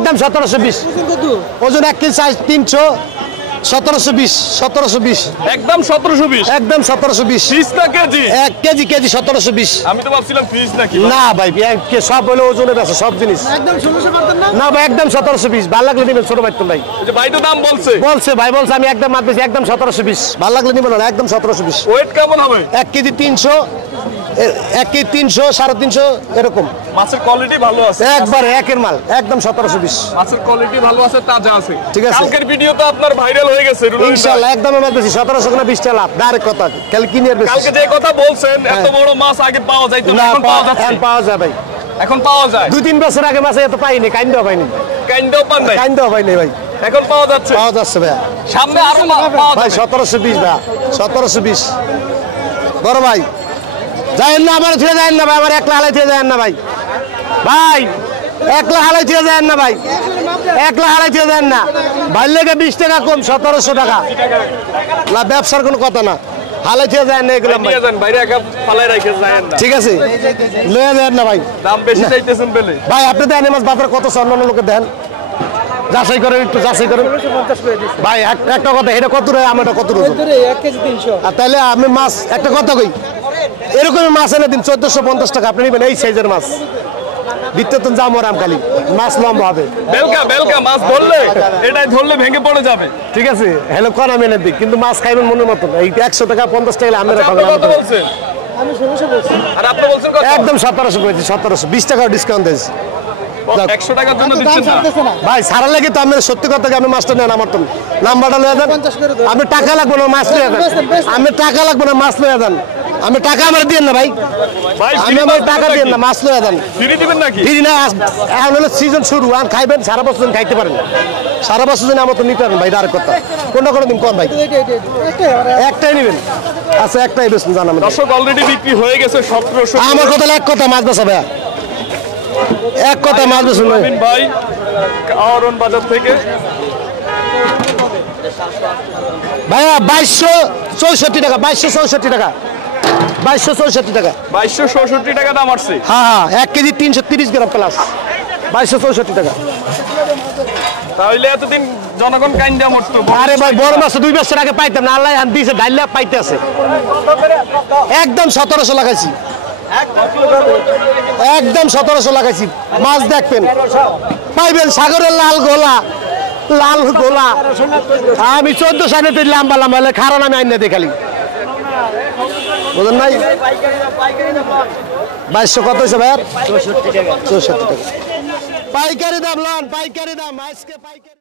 একদম 1720 ওজন 1 KG size 300 1720 1720 একদম 1720 একদম 1720 পিস না কেজি 1 কেজি 1720 আমি তো ভাবছিলাম পিস নাকি না ভাই সব হলো ওজনের আছে সব জিনিস একদম 1600 পারতেন না না ভাই একদম 1720 ভালো লাগলে নিবেন ছোট ভাই তো ভাই এই যে ভাই তো দাম বলছে ভাই বলছে আমি একদম মাপ বেশি একদম 1720 ভালো লাগলে নিবেন না একদম 1720 ওয়েট কেমন হবে 1 কেজি 300 1 কেজি 300 350 এরকম মাছের কোয়ালিটি ভালো আছে একবারে একের মাল একদম 1720 মাছের কোয়ালিটি ভালো আছে তাজা আছে ঠিক আছে। কালকের ভিডিও তো আপনার ভাইরাল হয়ে গেছে ইনশাআল্লাহ একদম মাল বেশি 1700 না 20 টা লাভ ডাইরেক্ট কথা কাল কিনিয়ার বেশি কালকে যে কথা বলছেন এত বড় মাছ আগে পাওয়া যাইতো না এখন পাওয়া যাচ্ছে পাওয়া যায় ভাই এখন পাওয়া যায় 2-3 বছর আগে মাছ এত পাইনি কাইন্দাও পাইনি কাইন্দাও পান নাই ভাই এখন পাওয়া যাচ্ছে ভাই সামনে আরো পাওয়া ভাই যাবে 1720 ভাই 1720 বড় ভাই যায়েন না আমার ছেড়ে যায়েন না ভাই আমার একলা হালাই ছেড়ে যায়েন না ভাই ভাই একলা হালাই ছেড়ে যায়েন না ভাই একলা হালাই ছেড়ে যায়েন না ভাই লেগে 20 টাকা কম 1700 টাকা না ব্যবসার কোনো কথা না হালাই ছেড়ে যায়েন না এগুলো নিয়ে যান বাইরে একা ফালাই রাখে যায়েন না ঠিক আছে লয়ে যায়েন না ভাই দাম বেশি চাইতেছেন বলে ভাই আপনি দেন মাছ বাজার কত অন্যান্য লোকে দেন যাচাই করেন একটু যাচাই করেন ভাই একটা কথা এটা কত রে আমার কত রে 1 কেজি 300 আর তাহলে আমি মাছ একটা কথা কই এরকমই মাছ এনে দিন 1450 টাকা আপনি নেবেন এই সাইজের মাছ বিদ্যুৎ জামরাম খালি মাছ লম্বা হবে বেলকা মাছ ধরলে এটাই ধরলে ভেঙে পড়ে যাবে ঠিক আছে হ্যালো কোন আমি এনে দিই কিন্তু মাছ খাইবেন মনের মতন এই 100 টাকা 50 টাকা আমি রাখলাম কত বলছেন আমি 1600 বলছি আর আপনি বলছেন কত একদম 1700 করেছি 1700 20 টাকা ডিসকাউন্ট দিয়েছি 100 টাকার জন্য দিচ্ছেন না ভাই সারা লাগে তো আমি সত্যি কথা আমি মাছটা নেন আমার তো নাম্বারটা লয়ে দেন আমি টাকা লাগবে না মাছ লয়ে দেন আমি টাকা লাগবে না মাছ লয়ে দেন আমি টাকা আমার দিয়েন না ভাই আমি আমার টাকা দিয়েন না মাছ লয়ে দেন ফ্রি দিবেন নাকি ফ্রি না এখন হলো সিজন শুরু আর খাইবেন সারা বছর খাইতে পারেন সারা বছর জন্য আমার তো নিতে পারেন ভাই ডাইরেক্ট কথা কোনটা করে দিন কম ভাই একটাই নেবেন আচ্ছা একটাই বেশি জানাম দর্শক অলরেডি বিক্রি হয়ে গেছে 1700 আমার কথা এক কথা মাছ বেচা ভাই এক কথা মাছ বেচুন ভাই কারণ বাজার থেকে ভাইয়া 2264 টাকা 2264 টাকা 2264 টাকা 2264 টাকা দাম আসছে হ্যাঁ 1 কেজি 330 গ্রাম প্লাস 2264 টাকা তাহলে এতদিন জনগণ কাইন্দা মরতো আরে ভাই বড় মাছ 2 বছর আগে পাইতাম না আল্লাহ দিয়েছে ডাইলা পাইতে আছে একদম 1700 লাগাইছি একদম 1700 লাগাইছি মাছ দেখবেন পাইবেন সাগরের লাল গোলা আমি 14 সালে তো লাম্বা লাম্বা কারণ আমি আইনা দেখালি বুঝলেন নাই 2200 কত হয়েছে ভাই 64 টাকা পাইকারি দাম লন পাইকারি দাম আজকে পাইকারি